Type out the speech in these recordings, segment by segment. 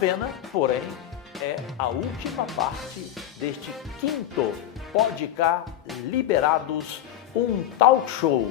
pena, porém, é a última parte deste quinto podcast Liberados, um talk show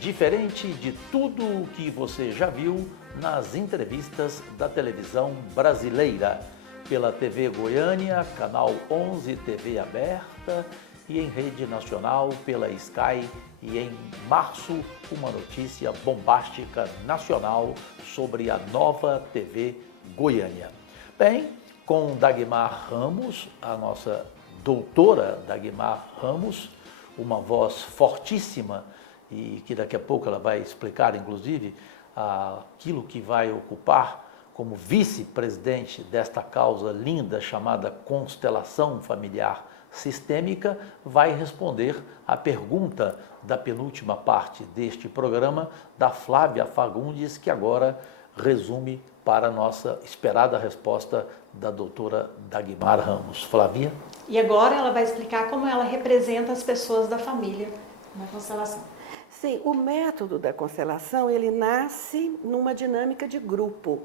diferente de tudo o que você já viu nas entrevistas da televisão brasileira, pela TV Goiânia, canal 11 TV aberta e em rede nacional pela Sky, e em março uma notícia bombástica nacional sobre a nova TV Goiânia. Bem, com Dagmar Ramos, a nossa doutora Dagmar Ramos, uma voz fortíssima e que daqui a pouco ela vai explicar, inclusive, aquilo que vai ocupar como vice-presidente desta causa linda chamada constelação familiar sistêmica, vai responder à pergunta da penúltima parte deste programa da Flávia Fagundes, que agora resume para a nossa esperada resposta da doutora Dagmar Ramos. Flávia? E agora ela vai explicar como ela representa as pessoas da família na constelação. Sim, o método da constelação, ele nasce numa dinâmica de grupo,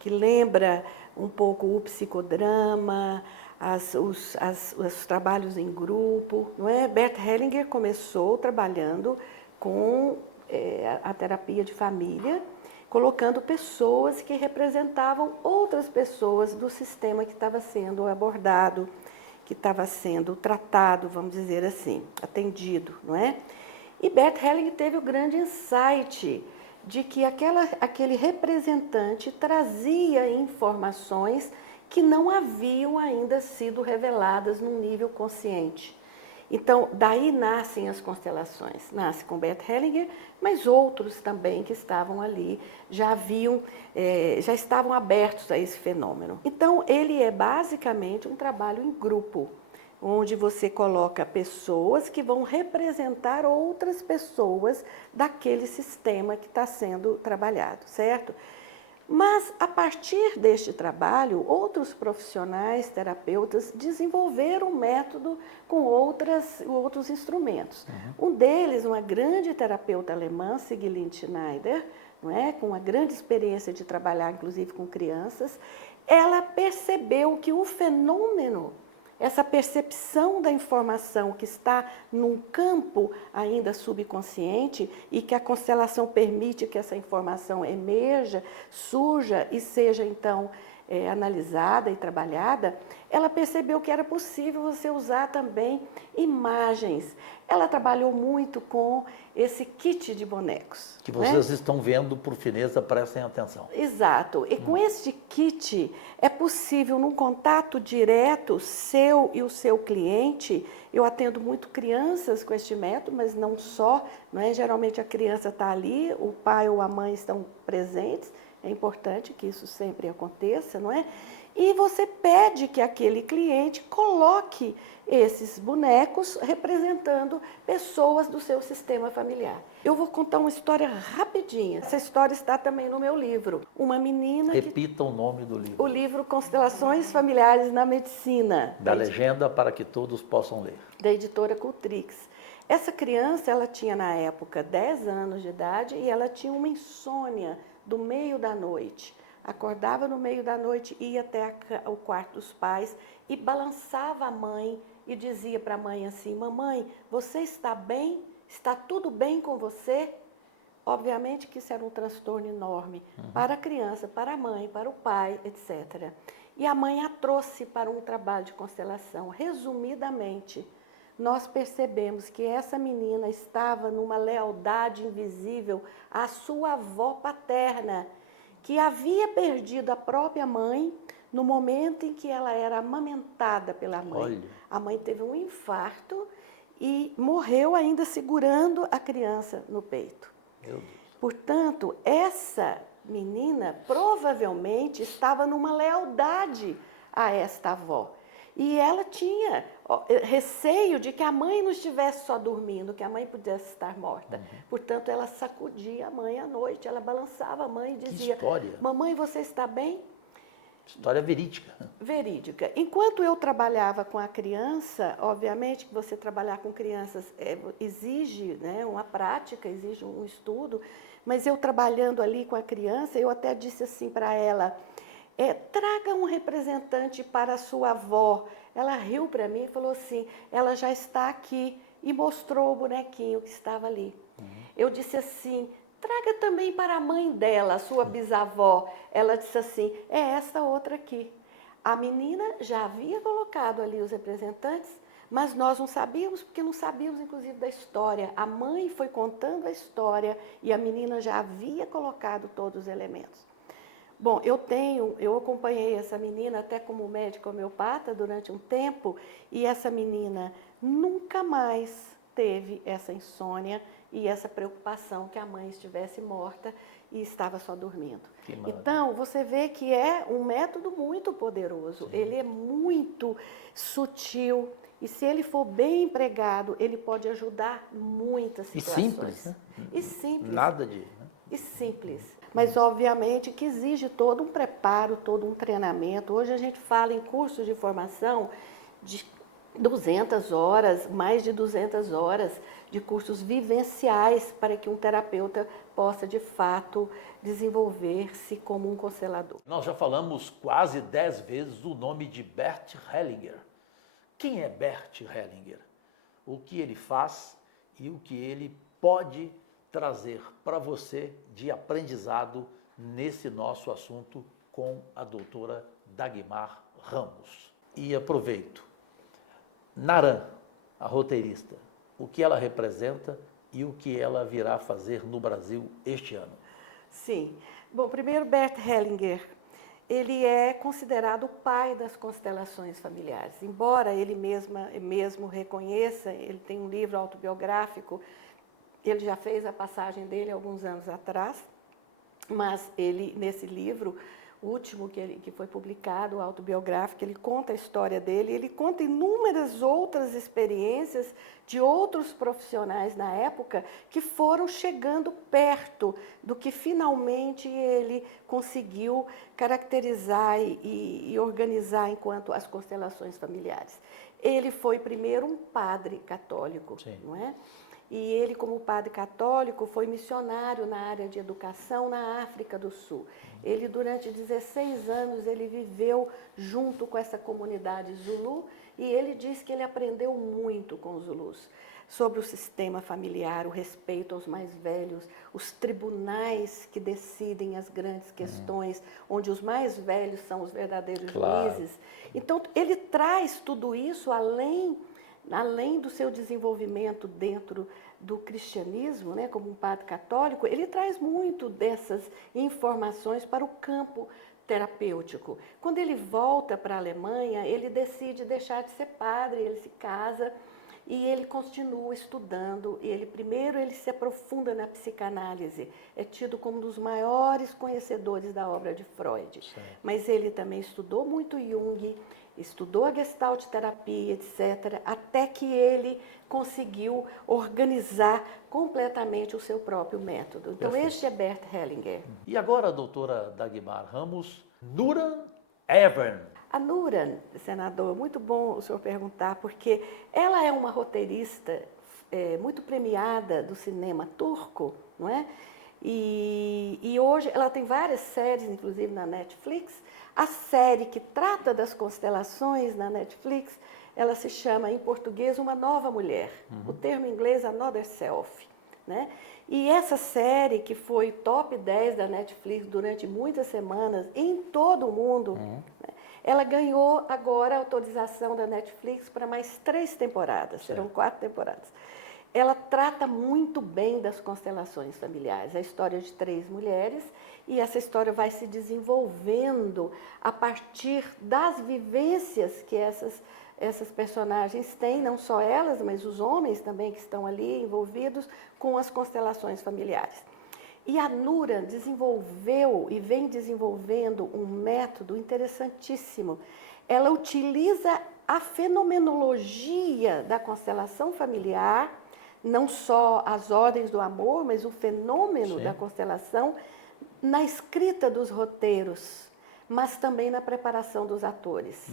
que lembra um pouco o psicodrama, os trabalhos em grupo, não é? Bert Hellinger começou trabalhando com a terapia de família, colocando pessoas que representavam outras pessoas do sistema que estava sendo abordado, que estava sendo tratado, vamos dizer assim, atendido, não é? E Bert Hellinger teve o grande insight de que aquele representante trazia informações que não haviam ainda sido reveladas num nível consciente. Então, daí nascem as constelações. Nasce com Bert Hellinger, mas outros também que estavam ali já estavam abertos a esse fenômeno. Então, ele é basicamente um trabalho em grupo, onde você coloca pessoas que vão representar outras pessoas daquele sistema que está sendo trabalhado, certo? Mas, a partir deste trabalho, outros profissionais, terapeutas, desenvolveram um método com outros instrumentos. Um deles, uma grande terapeuta alemã, Siglinde Schneider, não é? Com uma grande experiência de trabalhar, inclusive, com crianças, ela percebeu que o fenômeno, essa percepção da informação que está num campo ainda subconsciente e que a constelação permite que essa informação emerja, surja e seja então analisada e trabalhada, ela percebeu que era possível você usar também imagens. Ela trabalhou muito com esse kit de bonecos. Que vocês estão vendo, por fineza, prestem atenção. Exato. E com este kit é possível, num contato direto seu e o seu cliente, eu atendo muito crianças com este método, mas não só, não é? Geralmente a criança está ali, o pai ou a mãe estão presentes, é importante que isso sempre aconteça, não é? E você pede que aquele cliente coloque esses bonecos representando pessoas do seu sistema familiar. Eu vou contar uma história rapidinha. Essa história está também no meu livro. Uma menina... Repita o nome do livro. O livro Constelações Familiares na Medicina. Da legenda para que todos possam ler. Da editora Cultrix. Essa criança, ela tinha na época 10 anos de idade e ela tinha uma insônia do meio da noite. Acordava no meio da noite, ia até o quarto dos pais e balançava a mãe e dizia para a mãe assim: mamãe, você está bem? Está tudo bem com você? Obviamente que isso era um transtorno enorme para a criança, para a mãe, para o pai, etc. E a mãe a trouxe para um trabalho de constelação. Resumidamente, nós percebemos que essa menina estava numa lealdade invisível à sua avó paterna, que havia perdido a própria mãe no momento em que ela era amamentada pela mãe. Olha. A mãe teve um infarto e morreu ainda segurando a criança no peito. Meu Deus. Portanto, essa menina provavelmente estava numa lealdade a esta avó. E ela tinha receio de que a mãe não estivesse só dormindo, que a mãe pudesse estar morta. Portanto, ela sacudia a mãe à noite, ela balançava a mãe e dizia: Que história. mamãe, você está bem? História verídica. Verídica. Enquanto eu trabalhava com a criança, obviamente que você trabalhar com crianças exige, né, uma prática, exige um estudo, mas eu trabalhando ali com a criança, eu até disse assim para ela: traga um representante para a sua avó. Ela riu para mim e falou assim, ela já está aqui, e mostrou o bonequinho que estava ali. Eu disse assim, traga também para a mãe dela, a sua bisavó. Ela disse assim, é esta outra aqui. A menina já havia colocado ali os representantes, mas nós não sabíamos, porque não sabíamos inclusive da história. A mãe foi contando a história e a menina já havia colocado todos os elementos. Bom, eu acompanhei essa menina até como médica homeopata durante um tempo, e essa menina nunca mais teve essa insônia e essa preocupação que a mãe estivesse morta e estava só dormindo. Então, você vê que é um método muito poderoso, Sim. Ele é muito sutil, e se ele for bem empregado, ele pode ajudar muitas situações. E simples, né? E simples. Nada de... Né? E simples, mas obviamente que exige todo um preparo, todo um treinamento. Hoje a gente fala em cursos de formação de 200 horas, mais de 200 horas de cursos vivenciais para que um terapeuta possa de fato desenvolver-se como um constelador. Nós já falamos quase 10 vezes o nome de Bert Hellinger. Quem é Bert Hellinger? O que ele faz e o que ele pode trazer para você de aprendizado nesse nosso assunto com a doutora Dagmar Ramos. E aproveito, Naran, a roteirista, o que ela representa e o que ela virá fazer no Brasil este ano? Sim. Bom, primeiro Bert Hellinger, ele é considerado o pai das constelações familiares. Embora ele mesmo reconheça, ele tem um livro autobiográfico, ele já fez a passagem dele alguns anos atrás, mas ele, nesse livro, o último que foi publicado, autobiográfico, ele conta a história dele, ele conta inúmeras outras experiências de outros profissionais na época que foram chegando perto do que finalmente ele conseguiu caracterizar e organizar enquanto as constelações familiares. Ele foi primeiro um padre católico, Sim. não é? E ele, como padre católico, foi missionário na área de educação na África do Sul. Ele, durante 16 anos, ele viveu junto com essa comunidade Zulu, e ele diz que ele aprendeu muito com os Zulus sobre o sistema familiar, o respeito aos mais velhos, os tribunais que decidem as grandes questões, onde os mais velhos são os verdadeiros juízes. Então, ele traz tudo isso além do seu desenvolvimento dentro do cristianismo, né, como um padre católico, ele traz muito dessas informações para o campo terapêutico. Quando ele volta para a Alemanha, ele decide deixar de ser padre, ele se casa e ele continua estudando. Primeiro ele se aprofunda na psicanálise, é tido como um dos maiores conhecedores da obra de Freud. Sim. Mas ele também estudou muito Jung, estudou a Gestalt terapia, etc., até que ele conseguiu organizar completamente o seu próprio método. Então, Perfeito. Este é Bert Hellinger. E agora, doutora Dagmar Ramos, Nuran Evern. A Nuran, senador, muito bom o senhor perguntar, porque ela é uma roteirista muito premiada do cinema turco, não é? E hoje ela tem várias séries, inclusive na Netflix. A série que trata das constelações na Netflix, ela se chama em português Uma Nova Mulher. O termo em inglês Another Self. Né? E essa série, que foi top 10 da Netflix durante muitas semanas em todo o mundo, né? Ela ganhou agora a autorização da Netflix para mais 3 temporadas, serão 4 temporadas. Ela trata muito bem das constelações familiares, a história de 3 mulheres, e essa história vai se desenvolvendo a partir das vivências que essas personagens têm, não só elas, mas os homens também que estão ali envolvidos com as constelações familiares. E a Nuran desenvolveu e vem desenvolvendo um método interessantíssimo. Ela utiliza a fenomenologia da constelação familiar, não só as ordens do amor, mas o fenômeno Sim. da constelação, na escrita dos roteiros, mas também na preparação dos atores.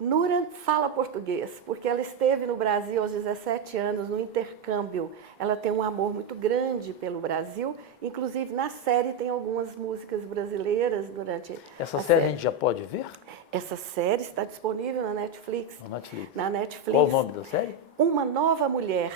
Núria fala português, porque ela esteve no Brasil aos 17 anos, no intercâmbio. Ela tem um amor muito grande pelo Brasil, inclusive na série tem algumas músicas brasileiras durante Essa série a gente já pode ver? Essa série está disponível na Netflix. Na Netflix. Na Netflix. Qual o nome da série? Uma Nova Mulher.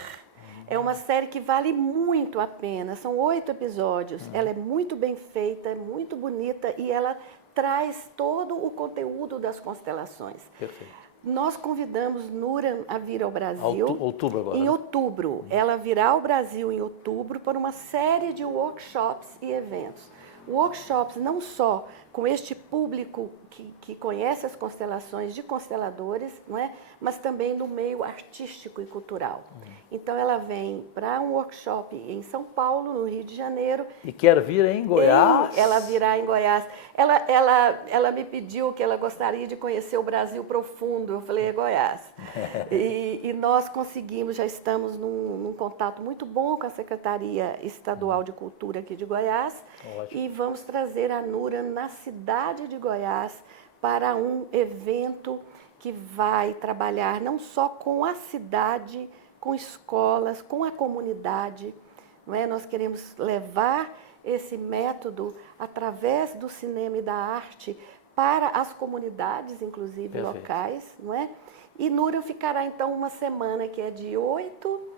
É uma série que vale muito a pena. São 8 episódios. Ela é muito bem feita, é muito bonita e ela traz todo o conteúdo das constelações. Perfeito. Nós convidamos Núria a vir ao Brasil. Outubro agora. Em outubro. Ela virá ao Brasil em outubro por uma série de workshops e eventos. Workshops não só com este público que conhece as constelações de consteladores, não é? Mas também no meio artístico e cultural. Então ela vem para um workshop em São Paulo, no Rio de Janeiro. E quer vir em Goiás? Ela virá em Goiás. Ela me pediu que ela gostaria de conhecer o Brasil profundo. Eu falei, é Goiás. E nós conseguimos, já estamos num contato muito bom com a Secretaria Estadual de Cultura aqui de Goiás. Ótimo. E vamos trazer a Núria na cidade de Goiás para um evento que vai trabalhar não só com a cidade, com escolas, com a comunidade, não é? Nós queremos levar esse método através do cinema e da arte para as comunidades, inclusive Perfeito. locais, não é? E Núria ficará então uma semana que é de 8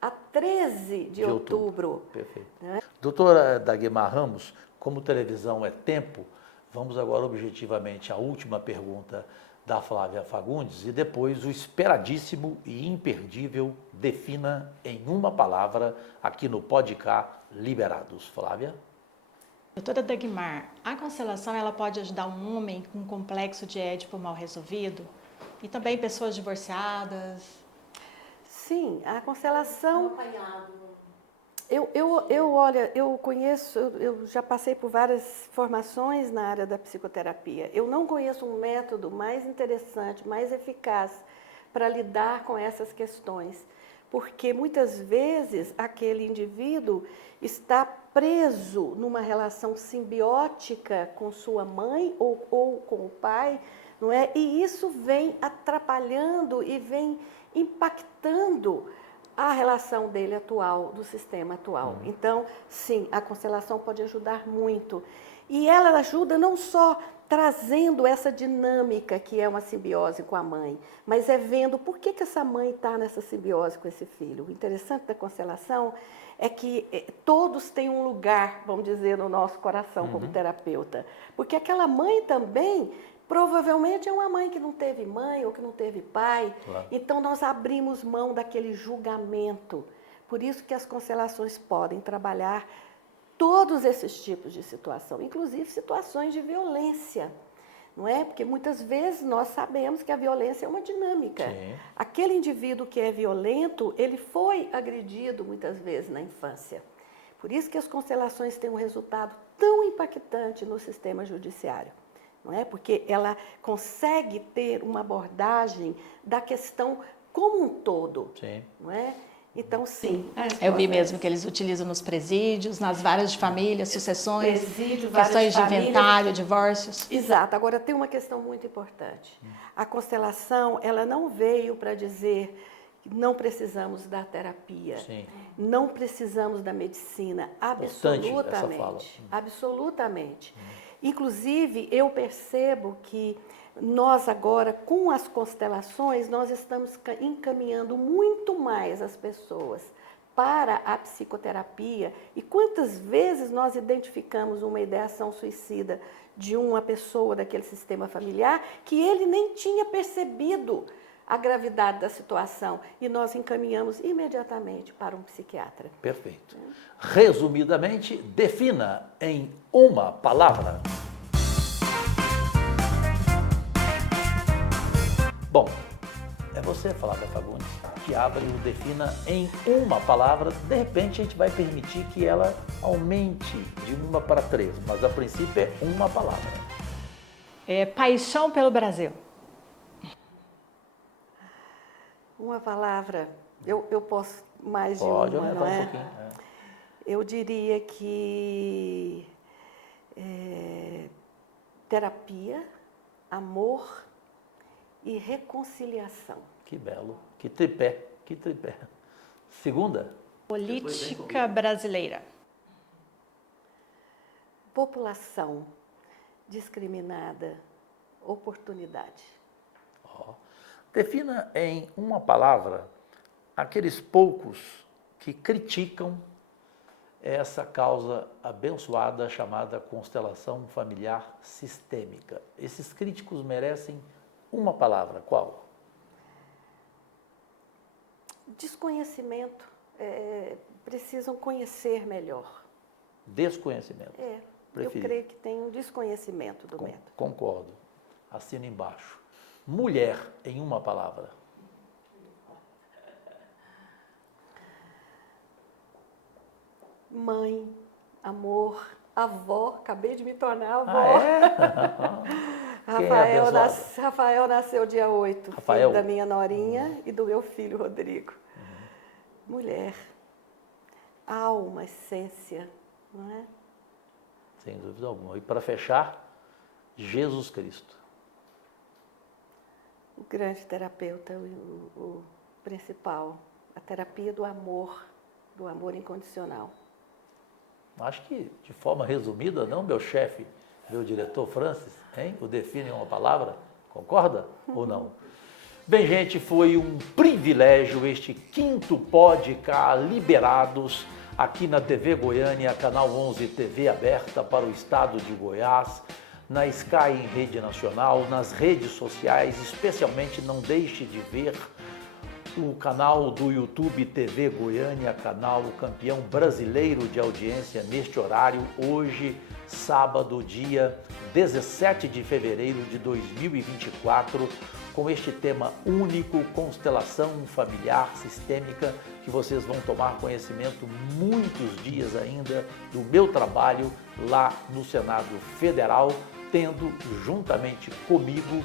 a 13 de outubro. Perfeito. Né? Doutora Dagmar Ramos, como televisão é tempo, vamos agora objetivamente à última pergunta da Flávia Fagundes e depois o esperadíssimo e imperdível defina em uma palavra aqui no Podcast Liberados. Flávia? Doutora Dagmar, a constelação ela pode ajudar um homem com um complexo de Édipo mal resolvido e também pessoas divorciadas? Sim, a constelação... Olha, eu conheço, eu já passei por várias formações na área da psicoterapia. Eu não conheço um método mais interessante, mais eficaz para lidar com essas questões, porque muitas vezes aquele indivíduo está preso numa relação simbiótica com sua mãe ou com o pai, não é? E isso vem atrapalhando e vem impactando a relação dele atual, do sistema atual. Então, sim, a constelação pode ajudar muito. E ela ajuda não só trazendo essa dinâmica que é uma simbiose com a mãe, mas é vendo por que essa mãe está nessa simbiose com esse filho. O interessante da constelação é que todos têm um lugar, vamos dizer, no nosso coração como terapeuta. Porque aquela mãe também... provavelmente é uma mãe que não teve mãe ou que não teve pai. Claro. Então, nós abrimos mão daquele julgamento. Por isso que as constelações podem trabalhar todos esses tipos de situação, inclusive situações de violência. Não é? Porque muitas vezes nós sabemos que a violência é uma dinâmica. Sim. Aquele indivíduo que é violento, ele foi agredido muitas vezes na infância. Por isso que as constelações têm um resultado tão impactante no sistema judiciário. Não é? Porque ela consegue ter uma abordagem da questão como um todo. Sim. Não é? Então, sim. Eu vi mesmo que eles utilizam nos presídios, nas varas de família, sucessões, presídio, questões de inventário, divórcios. Exato. Agora, tem uma questão muito importante. A constelação, ela não veio para dizer que não precisamos da terapia, sim, não precisamos da medicina, absolutamente. Absolutamente. Inclusive, eu percebo que nós agora, com as constelações, nós estamos encaminhando muito mais as pessoas para a psicoterapia. E quantas vezes nós identificamos uma ideação suicida de uma pessoa daquele sistema familiar que ele nem tinha percebido a gravidade da situação e nós encaminhamos imediatamente para um psiquiatra. Perfeito. Resumidamente, defina em uma palavra. Bom, é você, Flávia Fagundes, que abre o defina em uma palavra. De repente, a gente vai permitir que ela aumente de 1 para 3, mas a princípio é uma palavra. Paixão pelo Brasil. Uma palavra, eu posso mais Pode de uma, aumentar não é? Um pouquinho. Eu diria que terapia, amor e reconciliação. Que belo, que tripé, que tripé. Segunda? Política brasileira. População discriminada, oportunidade. Ó. Defina em uma palavra aqueles poucos que criticam essa causa abençoada chamada constelação familiar sistêmica. Esses críticos merecem uma palavra, qual? Desconhecimento, precisam conhecer melhor. Desconhecimento. Eu creio que tem um desconhecimento do método. Concordo. Assina embaixo. Mulher, em uma palavra. Mãe, amor, avó, acabei de me tornar avó. Rafael nasceu dia 8, filho da minha norinha e do meu filho Rodrigo. Mulher, alma, essência, não é? Sem dúvida alguma. E para fechar, Jesus Cristo. O grande terapeuta, o principal, a terapia do amor incondicional. Acho que, de forma resumida, não, meu chefe, meu diretor Francis, hein? O define em uma palavra, concorda ou não? Bem, gente, foi um privilégio este 5º podcast Liberados aqui na TV Goiânia, Canal 11 TV aberta para o estado de Goiás, na Sky em rede nacional, nas redes sociais, especialmente não deixe de ver o canal do YouTube TV Goiânia, canal campeão brasileiro de audiência neste horário, hoje, sábado, dia 17 de fevereiro de 2024, com este tema único, constelação familiar sistêmica, que vocês vão tomar conhecimento muitos dias ainda do meu trabalho lá no Senado Federal, tendo juntamente comigo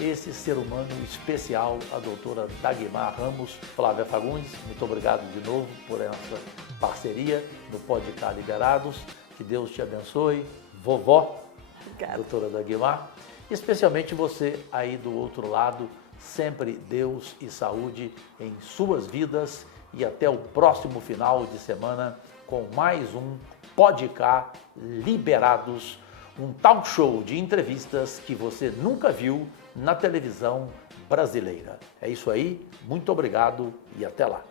esse ser humano especial, a doutora Dagmar Ramos. Flávia Fagundes, muito obrigado de novo por essa parceria no podcast Liberados. Que Deus te abençoe. Vovó, obrigada. Doutora Dagmar. Especialmente você aí do outro lado, sempre Deus e saúde em suas vidas e até o próximo final de semana com mais um podcast Liberados, um talk show de entrevistas que você nunca viu na televisão brasileira. É isso aí, muito obrigado e até lá.